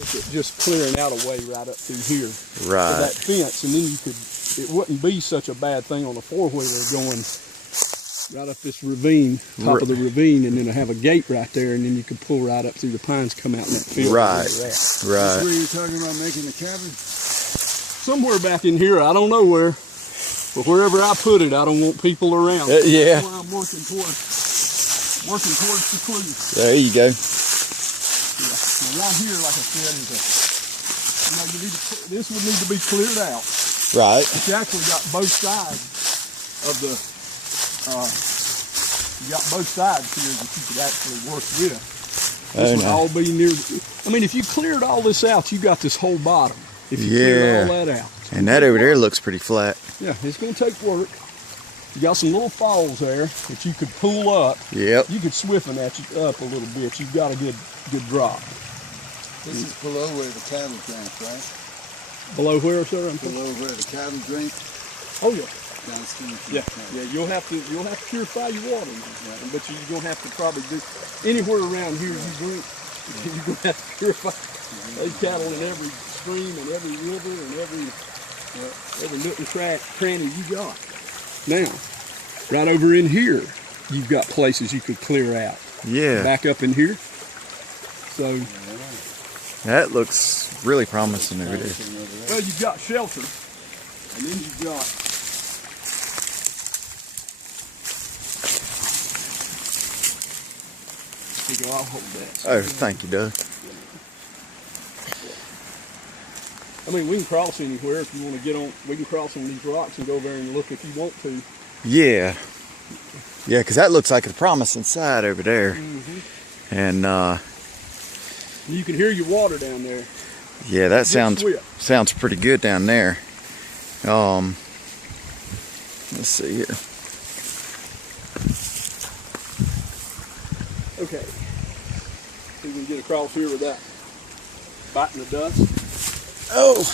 Just clearing out a way right up through here. Right. To that fence, and then you could, it wouldn't be such a bad thing on a four-wheeler going right up this ravine, top of the ravine, and then have a gate right there, and then you could pull right up through the pines, come out in that field. Right. That's Right. where you're talking about making the cabin? Somewhere back in here, I don't know where, but wherever I put it, I don't want people around. Yeah. That's where I'm working towards seclusion. There you go. Yeah. Now right here, like I said, is this would need to be cleared out. Right. You actually got both sides of the, you got both sides here that you could actually work with. This would all be near, I mean, if you cleared all this out, you got this whole bottom. If you cleared all that out. And that over there looks pretty flat. Yeah, it's going to take work. You got some little falls there that you could pull up. Yep. You could swiffen that up a little bit. You've got a good drop. This is below where the cattle drink, right? Below where, sir? Below where the cattle drink. Oh yeah. Downstream. Yeah. You'll have to purify your water, but you're gonna have to probably do anywhere around here you drink. You're gonna have to purify those cattle in every stream and every river and every nook and cranny you got. Now, right over in here, you've got places you could clear out. Yeah. Back up in here. So that looks really promising over there. well, you've got shelter, and then you've got I'll hold that. Oh, thank you, Doug. I mean, we can cross anywhere if you want to get on. We can cross on these rocks and go there and look if you want to. Yeah. Yeah, because that looks like a promising side over there. Mm-hmm. And you can hear your water down there. yeah, that sounds pretty good down there. Let's see here. Okay. So we can get across here without biting the dust. Oh.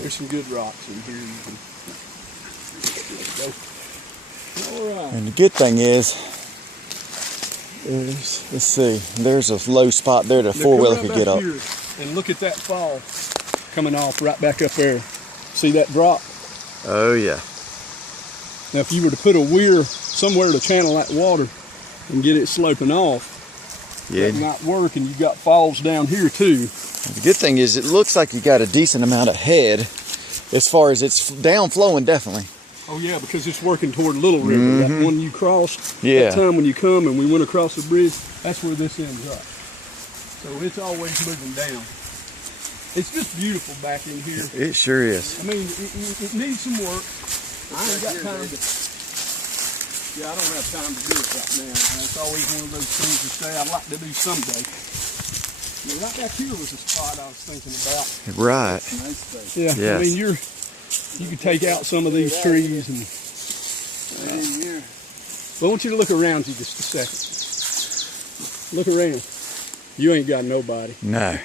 There's some good rocks in here. You can go. All right. And the good thing is, let's see, there's a low spot there the four-wheeler could get up. And look at that fall coming off right back up there. See that drop? Oh yeah. Now if you were to put a weir somewhere to channel that water and get it sloping off, that might work, and you got falls down here too. The good thing is it looks like you got a decent amount of head as far as it's down flowing, definitely. Oh yeah, because it's working toward Little River. That one you crossed, that time when you come and we went across the bridge, that's where this ends up. So it's always moving down. It's just beautiful back in here. It sure is. I mean, it needs some work. I ain't got time to, I don't have time to do it right now. It's always one of those things to say I'd like to do someday. Now, right back here was a spot I was thinking about. Right. Nice place. Yeah, yes. I mean, you could take out some of these trees and. Right in here. Well, I want you to look around you just a second. Look around. You ain't got nobody. No.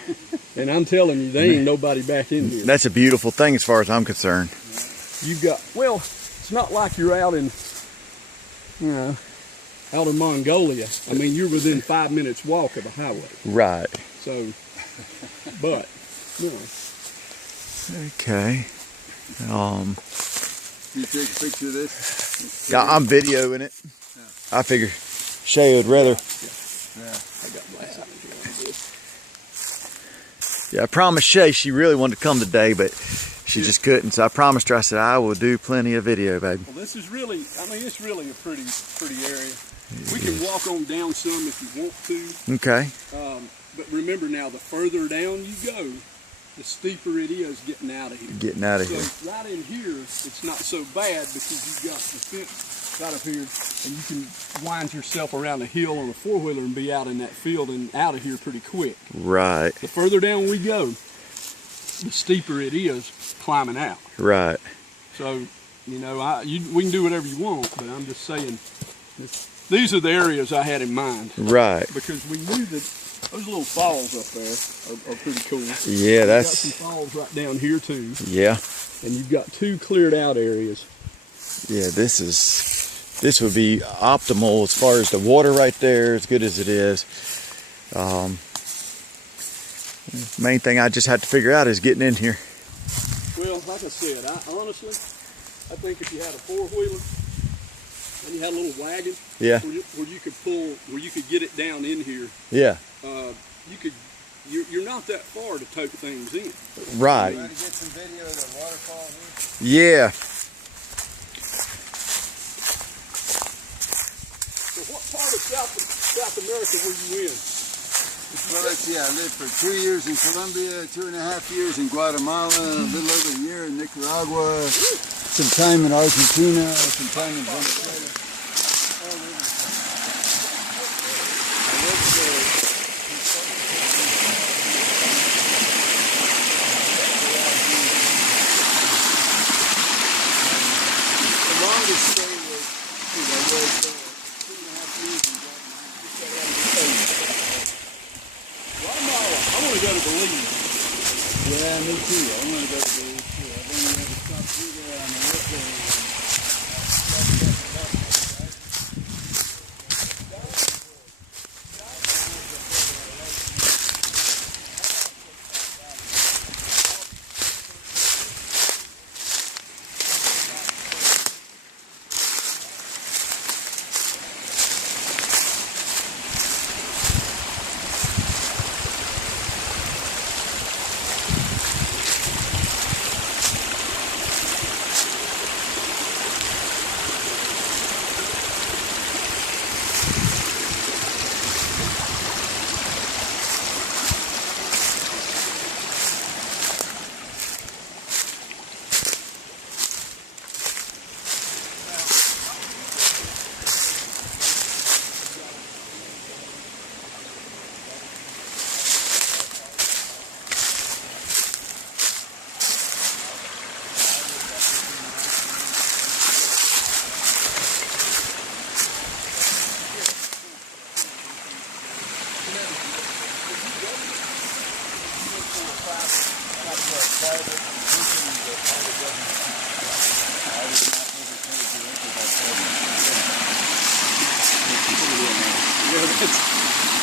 And I'm telling you, there ain't nobody back in here. That's a beautiful thing as far as I'm concerned. You've got, well, it's not like you're out in, out in Mongolia. I mean, you're within 5 minutes walk of a highway. Right. So, but, Okay. You take a picture of this? Yeah, I'm videoing it. I figure Shay would rather. Yeah. I got my hat on this. Yeah, I promised Shay she really wanted to come today, but she just couldn't. So I promised her, I said, I will do plenty of video, baby. Well, this is really, I mean, it's really a pretty area. We can walk on down some if you want to. Okay. But remember now, the further down you go, the steeper it is getting out of here. Getting out of here. So right in here, it's not so bad because you've got the fence right up here, and you can wind yourself around a hill on a four-wheeler and be out in that field and out of here pretty quick. Right. The further down we go, the steeper it is climbing out. Right. So, we can do whatever you want, but I'm just saying, these are the areas I had in mind. Right. Because we knew that Those little falls up there are pretty cool. Yeah, You've that's... got some falls right down here too. Yeah. And you've got 2 cleared out areas. Yeah, this would be optimal as far as the water right there, as good as it is. Main thing I just had to figure out is getting in here. Well, like I said, I think if you had a 4-wheeler and you had a little wagon, Yeah. where you could pull, where you could get it down in here, Yeah. you're not that far to tote things in. Right. Trying to get some video of the waterfall here. Yeah. So what part of South America were you in? Well, let's see, I lived for 2 years in Colombia, 2.5 years in Guatemala, a little over a year in Nicaragua, some time in Argentina, some time in Venezuela. The longest stay was 2.5 years in Guatemala. Guatemala. I want to go to Belize. Yeah, me too. I want to go to Belize too. I've only ever stopped through there on the way there.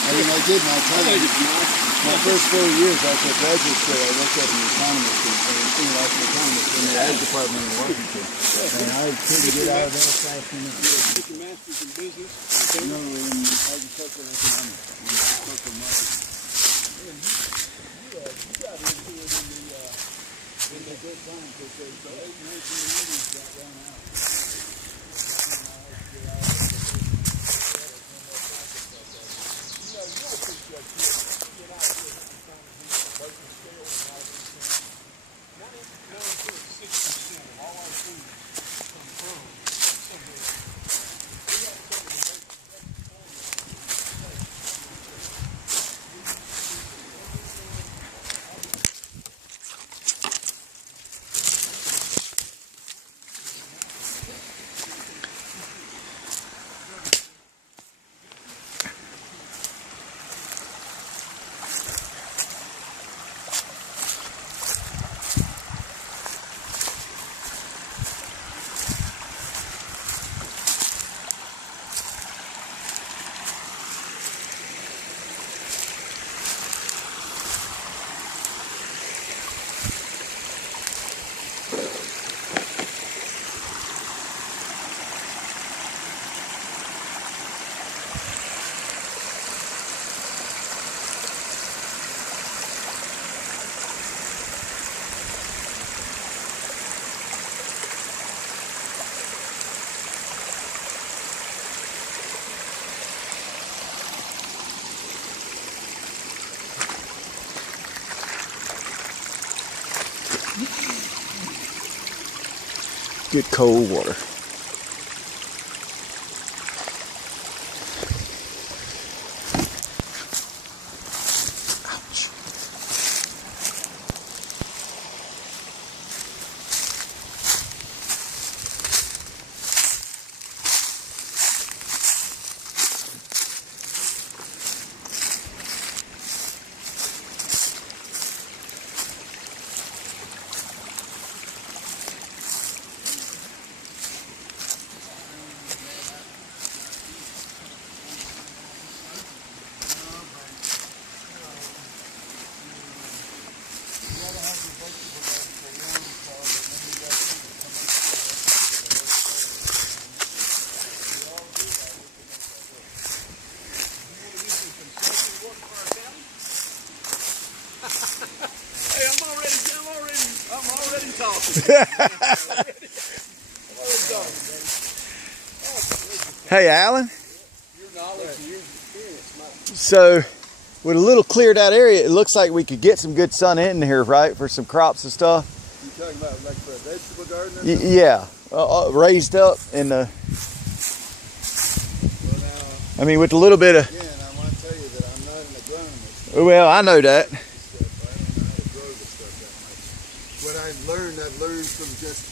I mean, I did my time. My first 4 years after graduate school, I worked as an economist in the ag department in Washington. And I couldn't get out of there fast enough. Get your master's in business? No, in agricultural economics, in agricultural marketing. You got into it in the good time, because the late 1980s got run out. Good cold water. Ouch. Hey, I'm already talking. Hey, Alan. Your knowledge and your experience, Mike. So, with a little cleared out area, it looks like we could get some good sun in here, right, for some crops and stuff. You talking about like for a vegetable garden? Or Yeah, raised up in the. Well, now, I mean, with a little bit of. again, I want to tell you that I'm not an agronomist. Well, I know that. I don't know how to grow the stuff that much. What I've learned from just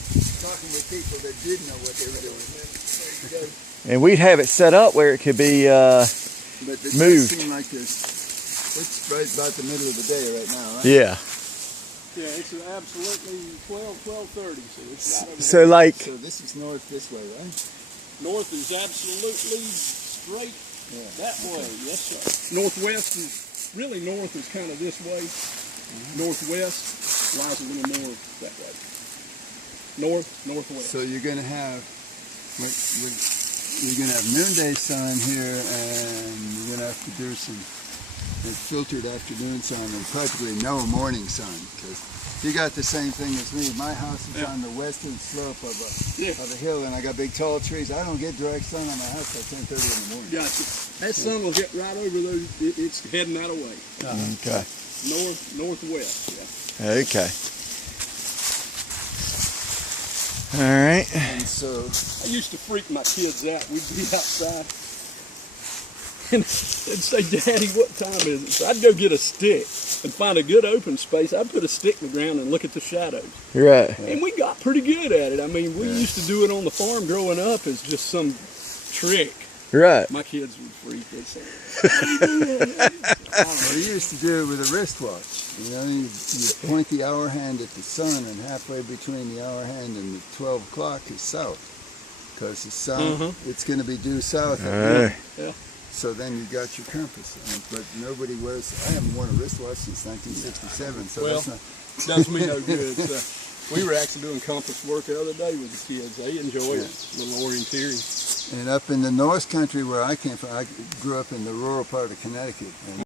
talking with people that did know what they were doing. And we'd have it set up where it could be But it moved. does seem like it's right about the middle of the day right now, right? Yeah. Yeah, it's absolutely 12:30, so it's right over So there. like, So this is north this way, right? North is absolutely straight that way, yes sir. Northwest is, really north is kind of this way. Northwest lies a little more that way. Northwest. So you're going to have noonday sun here, and you're going to have to do some filtered afternoon sun and practically no morning sun, because you got the same thing as me. My house is on the western slope of a hill, and I got big tall trees. I don't get direct sun on my house till 10:30 in the morning. Gotcha. That sun will get right over those. It's heading that away. okay. Northwest. Yeah. Okay. All right. And so I used to freak my kids out. We'd be outside, and they'd say, "Daddy, what time is it?" So I'd go get a stick and find a good open space. I'd put a stick in the ground and look at the shadows. Right. And we got pretty good at it. I mean, we used to do it on the farm growing up as just some trick. Right. My kids would freak. They'd say, we used to do it with a wristwatch. You know, you point the hour hand at the sun, and halfway between the hour hand and the 12 o'clock is south. Because it's south, it's going to be due south. At noon. Yeah. So then you got your compass. But nobody wears, I haven't worn a wristwatch since 1967, so Well, that's not. does me no good. We were actually doing compass work the other day with the kids. They enjoy it, little orienteering. And up in the North Country where I came from, I grew up in the rural part of Connecticut. And